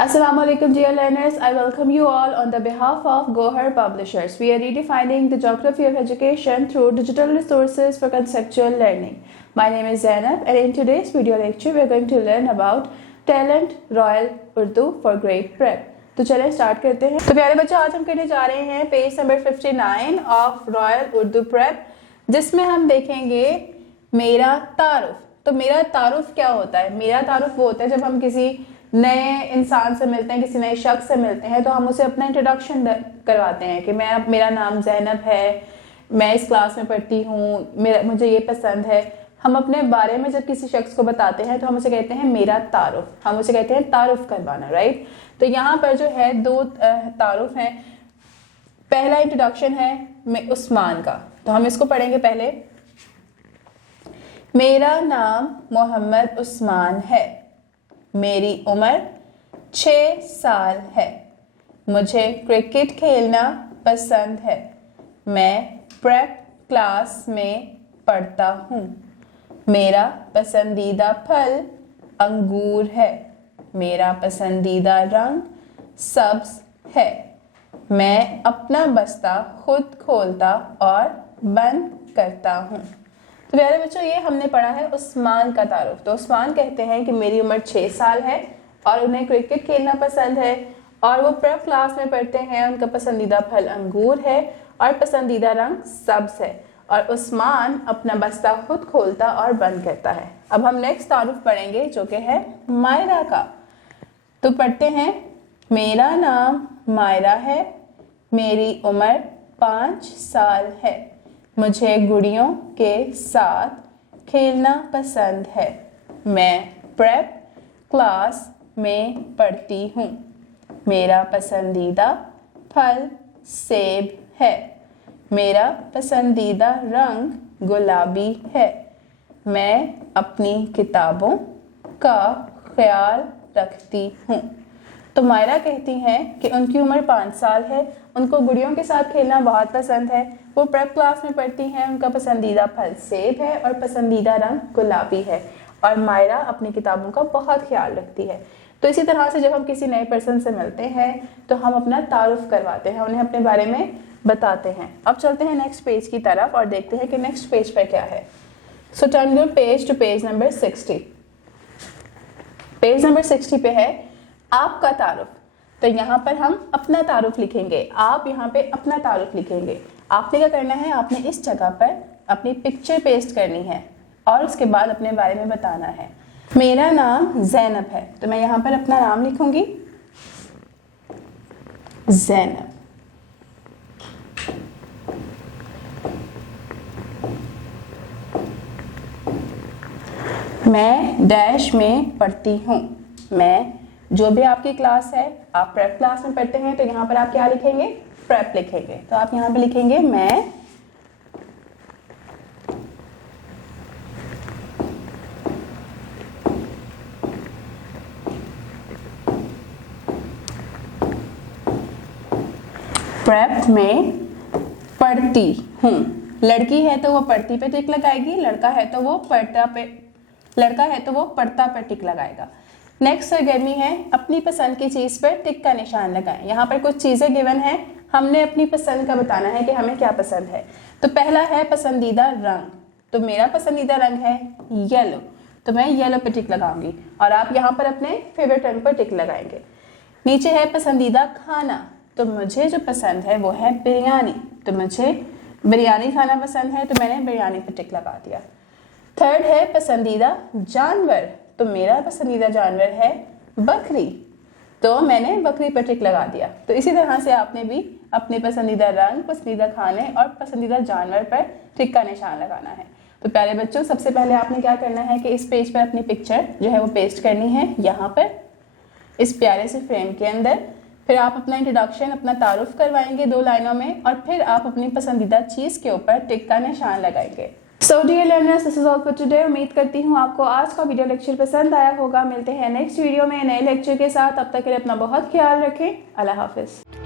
Assalamualaikum dear learners, I welcome you all on the behalf of Gohar Publishers. We are redefining the geography of education through digital resources for conceptual learning. My name is Zainab and in today's video lecture we are going to learn about Talent Royal Urdu for Grade Prep. तो चलिए start करते हैं। तो प्यारे बच्चों, आज हम करने जा रहे हैं page number 59 of royal Urdu prep, जिसमें हम देखेंगे मेरा तारुफ। तो मेरा तारुफ क्या होता है? मेरा तारुफ वो होता है जब हम किसी नए इंसान से मिलते हैं, किसी नए शख्स से मिलते हैं, तो हम उसे अपना इंट्रोडक्शन करवाते हैं कि मेरा नाम जैनब है, मैं इस क्लास में पढ़ती हूँ, मुझे ये पसंद है। हम अपने बारे में जब किसी शख्स को बताते हैं तो हम उसे कहते हैं मेरा तारुफ, हम उसे कहते हैं तारुफ करवाना, राइट। तो यहाँ पर जो है दो तारुफ हैं। पहला इंट्रोडक्शन है उस्मान का, तो हम इसको पढ़ेंगे पहले। मेरा नाम मोहम्मद उस्मान है, मेरी उम्र 6 साल है, मुझे क्रिकेट खेलना पसंद है, मैं प्रेप क्लास में पढ़ता हूँ, मेरा पसंदीदा फल अंगूर है, मेरा पसंदीदा रंग सब्ज है, मैं अपना बस्ता खुद खोलता और बंद करता हूँ। तो प्यारे बच्चों, ये हमने पढ़ा है उस्मान का तारुफ। तो उस्मान कहते हैं कि मेरी उम्र 6 साल है और उन्हें क्रिकेट खेलना पसंद है और वो प्रेप क्लास में पढ़ते हैं। उनका पसंदीदा फल अंगूर है और पसंदीदा रंग सब्ज है और उस्मान अपना बस्ता खुद खोलता और बंद करता है। अब हम नेक्स्ट तारुफ पढ़ेंगे जो कि है मायरा का। तो पढ़ते हैं, मेरा नाम मायरा है, मेरी उम्र 5 साल है, मुझे गुड़ियों के साथ खेलना पसंद है, मैं प्रेप क्लास में पढ़ती हूँ, मेरा पसंदीदा फल सेब है, मेरा पसंदीदा रंग गुलाबी है, मैं अपनी किताबों का ख्याल रखती हूँ। तो मायरा कहती हैं कि उनकी उम्र 5 साल है, उनको गुड़ियों के साथ खेलना बहुत पसंद है, वो प्रेप क्लास में पढ़ती हैं, उनका पसंदीदा फल सेब है और पसंदीदा रंग गुलाबी है और मायरा अपनी किताबों का बहुत ख्याल रखती है। तो इसी तरह से जब हम किसी नए पर्सन से मिलते हैं तो हम अपना तारुफ करवाते हैं, उन्हें अपने बारे में बताते हैं। अब चलते हैं नेक्स्ट पेज की तरफ और देखते हैं कि नेक्स्ट पेज पर क्या है। So turn your page to page number 60। Page number 60 पे है आपका तारुफ। तो यहाँ पर हम अपना तारुफ लिखेंगे, आप यहाँ पे अपना तारुफ लिखेंगे। आपने क्या करना है, आपने इस जगह पर अपनी पिक्चर पेस्ट करनी है और उसके बाद अपने बारे में बताना है। मेरा नाम जैनब है, तो मैं यहाँ पर अपना नाम लिखूंगी जैनब। मैं डैश में पढ़ती हूँ। मैं जो भी आपकी क्लास है, आप प्रेप क्लास में पढ़ते हैं तो यहाँ पर आप क्या लिखेंगे, प्रेप लिखेंगे। तो आप यहाँ पे लिखेंगे मैं प्रेप में पढ़ती हूँ। लड़की है तो वो पढ़ती पे टिक लगाएगी, लड़का है तो वो पढ़ता पे टिक लगाएगा। नेक्स्ट सरगर्मी है अपनी पसंद की चीज पर टिक का निशान लगाएं। यहाँ पर कुछ चीजें गिवन है, हमने अपनी पसंद का बताना है कि हमें क्या पसंद है। तो पहला है पसंदीदा रंग, तो मेरा पसंदीदा रंग है येलो, तो मैं येलो पे टिक लगाऊंगी और आप यहाँ पर अपने फेवरेट रंग पर टिक लगाएंगे। नीचे है पसंदीदा खाना, तो मुझे जो पसंद है वो है बिरयानी, तो मुझे बिरयानी खाना पसंद है, तो मैंने बिरयानी पे टिक लगा दिया। थर्ड है पसंदीदा जानवर, तो मेरा पसंदीदा जानवर है बकरी, तो मैंने बकरी पर टिक लगा दिया। तो इसी तरह से आपने भी अपने पसंदीदा रंग, पसंदीदा खाने और पसंदीदा जानवर पर टिक का निशान लगाना है। तो प्यारे बच्चों, सबसे पहले आपने क्या करना है कि इस पेज पर अपनी पिक्चर जो है वो पेस्ट करनी है यहाँ पर इस प्यारे से फ्रेम के अंदर। फिर आप अपना इंट्रोडक्शन, अपना तारुफ करवाएंगे 2 लाइनों में और फिर आप अपनी पसंदीदा चीज के ऊपर टिक का निशान लगाएंगे। So dear learners, this is all for today. उम्मीद करती हूँ आपको आज का वीडियो लेक्चर पसंद आया होगा। मिलते हैं नेक्स्ट वीडियो में नए लेक्चर के साथ, तब तक के लिए अपना बहुत ख्याल रखें। अल्लाह हाफिज।